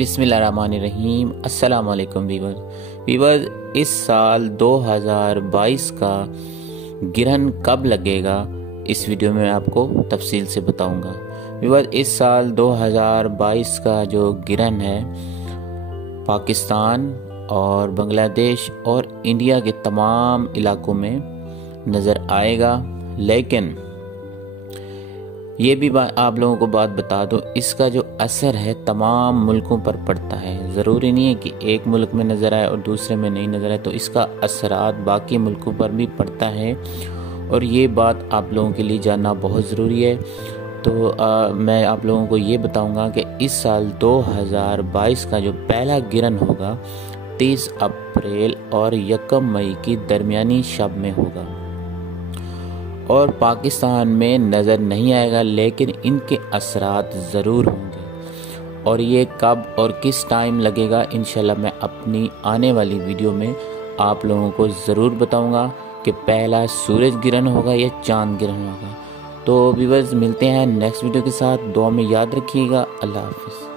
बिस्मिल्लाहिर्रहमानिर्रहीम। अस्सलाम वालेकुम वीवर। इस साल 2022 का गिरहन कब लगेगा इस वीडियो में मैं आपको तफसील से बताऊंगा। वीवर, इस साल 2022 का जो गिरहन है पाकिस्तान और बांग्लादेश और इंडिया के तमाम इलाकों में नज़र आएगा, लेकिन ये भी आप लोगों को बात बता दो, इसका जो असर है तमाम मुल्कों पर पड़ता है। ज़रूरी नहीं है कि एक मुल्क में नज़र आए और दूसरे में नहीं नज़र आए, तो इसका असरात बाकी मुल्कों पर भी पड़ता है और ये बात आप लोगों के लिए जानना बहुत ज़रूरी है। तो मैं आप लोगों को ये बताऊंगा कि इस साल 2022 का जो पहला गिरहन होगा 30 अप्रैल और 1 मई की दरमियानी शब में होगा और पाकिस्तान में नज़र नहीं आएगा, लेकिन इनके असरात ज़रूर होंगे। और ये कब और किस टाइम लगेगा इंशाल्लाह मैं अपनी आने वाली वीडियो में आप लोगों को ज़रूर बताऊंगा कि पहला सूरज ग्रहण होगा या चांद ग्रहण होगा। तो व्यूअर्स, मिलते हैं नेक्स्ट वीडियो के साथ। दुआ में याद रखिएगा। अल्लाह हाफ़िज़।